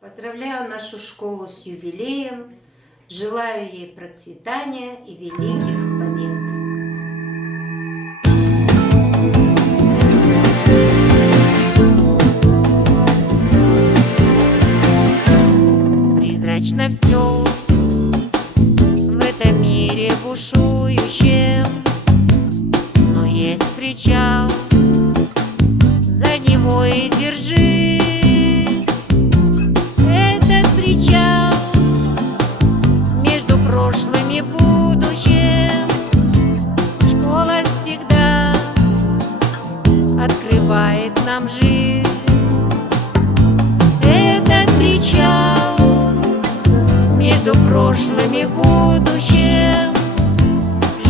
Поздравляю нашу школу с юбилеем, желаю ей процветания и великих побед. Прозрачно все в этом мире бушующем, но есть причал, за него и держись. Этот причал между прошлым и будущим. Школа всегда открывает нам жизнь. Этот причал между прошлым и будущим.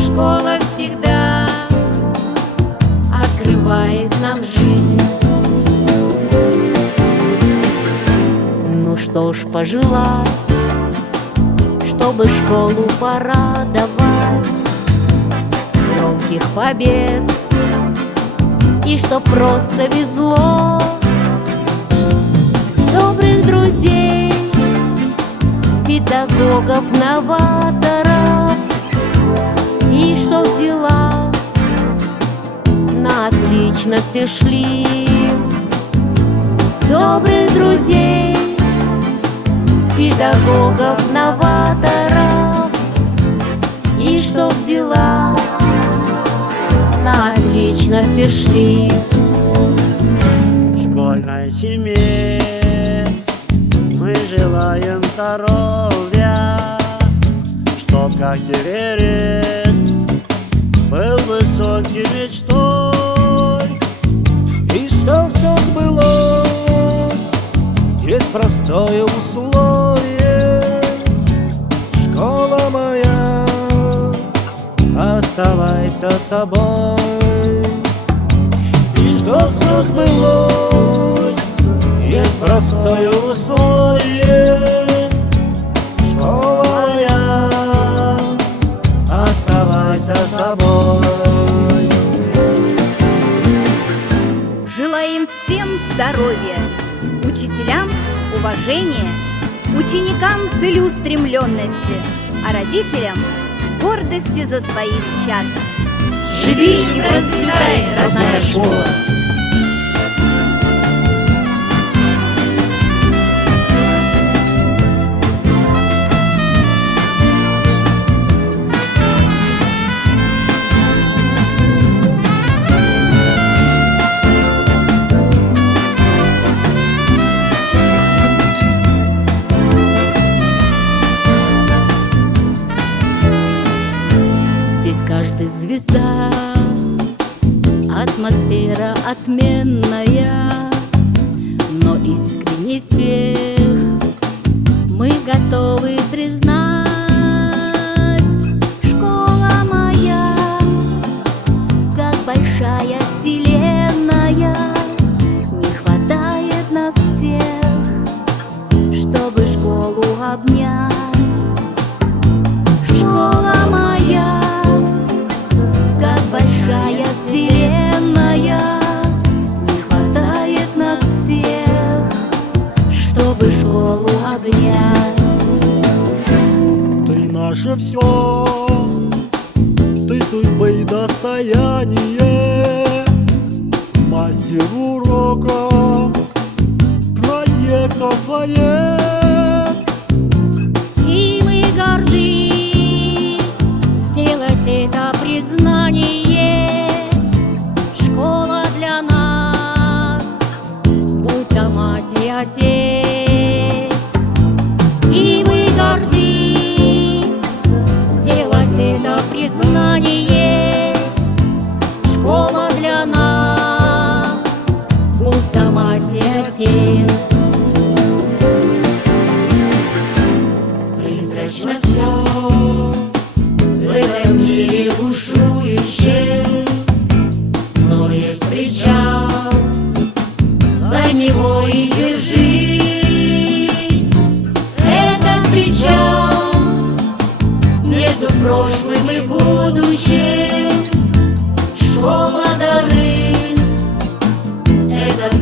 Школа всегда открывает нам жизнь. Ну что ж, пожелать, чтобы школу порадовать, громких побед, и чтоб просто везло, добрых друзей, педагогов, новаторов, и чтоб дела на отлично все шли. Добрых друзей, педагогов, новаторов, и чтоб дела на отлично все шли. Школьной семье мы желаем здоровья, чтоб как Эверест был высокой мечтой, и чтоб все сбылось. Есть простое условие: школа моя, оставайся собой. И чтоб все сбылось, есть простое условие: школа моя, оставайся собой. Желаем всем здоровья, учителям уважения, ученикам целеустремленности, а родителям гордости за своих чад. Живи и процветай, родная школа! Здесь каждая звезда, атмосфера отменная, но искренне всех мы готовы признать. Школа моя, как большая вселенная, не хватает нас всех, чтобы школу обнять. Школа моя, как большая вселенная, не хватает нас всех, чтобы школу обнять. Ты наше все, ты судьба и достояние, мастер уроков, проектов творец. И мы горды сделать это признание. Школа для нас будто мать и отец. И мы горды сделать это признание. Школа для нас будто мать и отец. Призрачно все в этом мире бушующем, но есть причал, за него и держись. Этот причал между прошлым и будущим. Школа дары — это